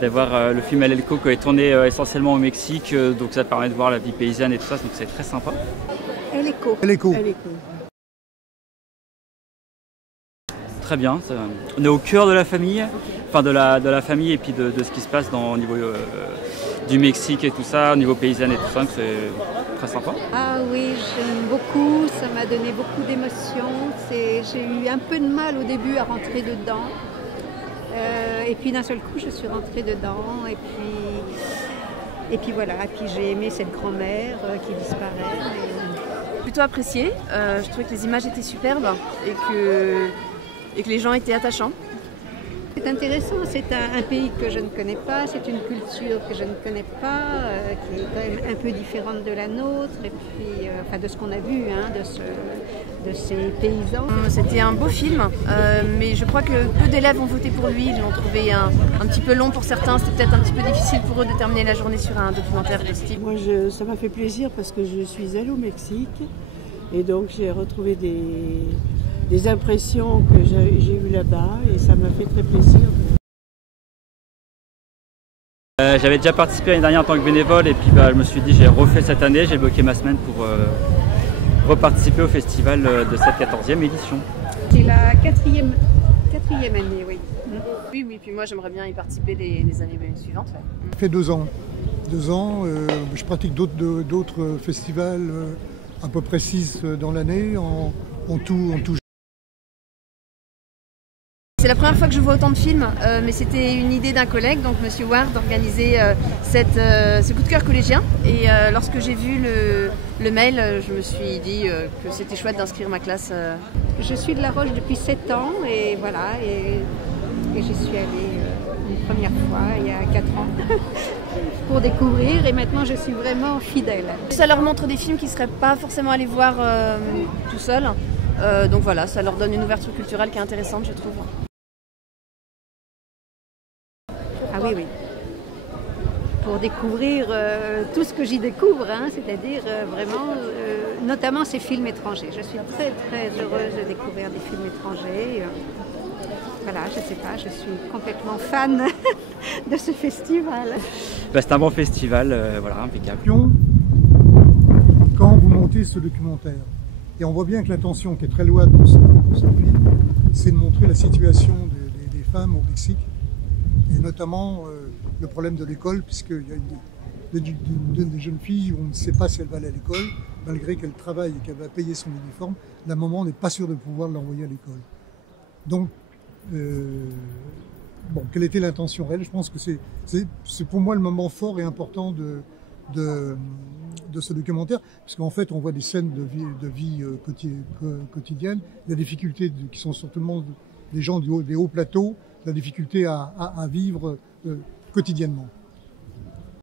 D'aller voir le film El Elco qui est tourné essentiellement au Mexique, donc ça permet de voir la vie paysanne et tout ça, donc c'est très sympa. El Elco. El Elco. Très bien, on est au cœur de la famille, enfin de la famille et puis de ce qui se passe au niveau du Mexique et tout ça, au niveau paysanne et tout ça, donc c'est très sympa. Ah oui, j'aime beaucoup, ça m'a donné beaucoup d'émotions. J'ai eu un peu de mal au début à rentrer dedans. Et puis d'un seul coup, je suis rentrée dedans. Et puis voilà, et puis j'ai aimé cette grand-mère qui disparaît. Plutôt apprécié, je trouvais que les images étaient superbes et que les gens étaient attachants. C'est intéressant, c'est un pays que je ne connais pas, c'est une culture que je ne connais pas, qui est quand même un peu différente de la nôtre, et puis enfin, de ce qu'on a vu, hein, de ces paysans. C'était un beau film, mais je crois que peu d'élèves ont voté pour lui, ils l'ont trouvé un petit peu long pour certains, c'était peut-être un petit peu difficile pour eux de terminer la journée sur un documentaire de ce type. Moi, ça m'a fait plaisir parce que je suis allée au Mexique, et donc j'ai retrouvé des impressions que j'ai eues là-bas et ça m'a fait très plaisir. J'avais déjà participé l'année dernière en tant que bénévole et puis je me suis dit j'ai refait cette année, j'ai bloqué ma semaine pour reparticiper au festival de cette 14e édition. C'est la quatrième année, oui. Oui, puis moi j'aimerais bien y participer les années suivantes. Ouais. Ça fait 2 ans. 2 ans, je pratique d'autres festivals, à peu près 6 dans l'année, en tout. C'est la première fois que je vois autant de films, mais c'était une idée d'un collègue, donc Monsieur Ward, d'organiser ce coup de cœur collégien. Et lorsque j'ai vu le mail, je me suis dit que c'était chouette d'inscrire ma classe. Je suis de La Roche depuis 7 ans et voilà, et j'y suis allée une première fois il y a 4 ans pour découvrir et maintenant je suis vraiment fidèle. Ça leur montre des films qu'ils ne seraient pas forcément allés voir tout seuls. Donc voilà, ça leur donne une ouverture culturelle qui est intéressante, je trouve. Ah oui. Pour découvrir tout ce que j'y découvre, hein, c'est-à-dire vraiment, notamment ces films étrangers. Je suis très très heureuse de découvrir des films étrangers. Voilà, je sais pas, je suis complètement fan de ce festival. C'est un bon festival, voilà, impeccable. Quand vous montez ce documentaire, et on voit bien que l'intention qui est très louable dans ce film, c'est de montrer la situation des femmes au Mexique, et notamment le problème de l'école, puisqu'il y a des jeunes filles où on ne sait pas si elles vont aller à l'école, malgré qu'elles travaillent et qu'elles vont payer son uniforme, la maman n'est pas sûre de pouvoir l'envoyer à l'école. Donc, quelle était l'intention réelle? Je pense que c'est pour moi le moment fort et important de ce documentaire, parce qu'en fait on voit des scènes de vie quotidienne, la difficulté qui sont sur tout le monde, des gens des hauts plateaux, la difficulté à vivre quotidiennement.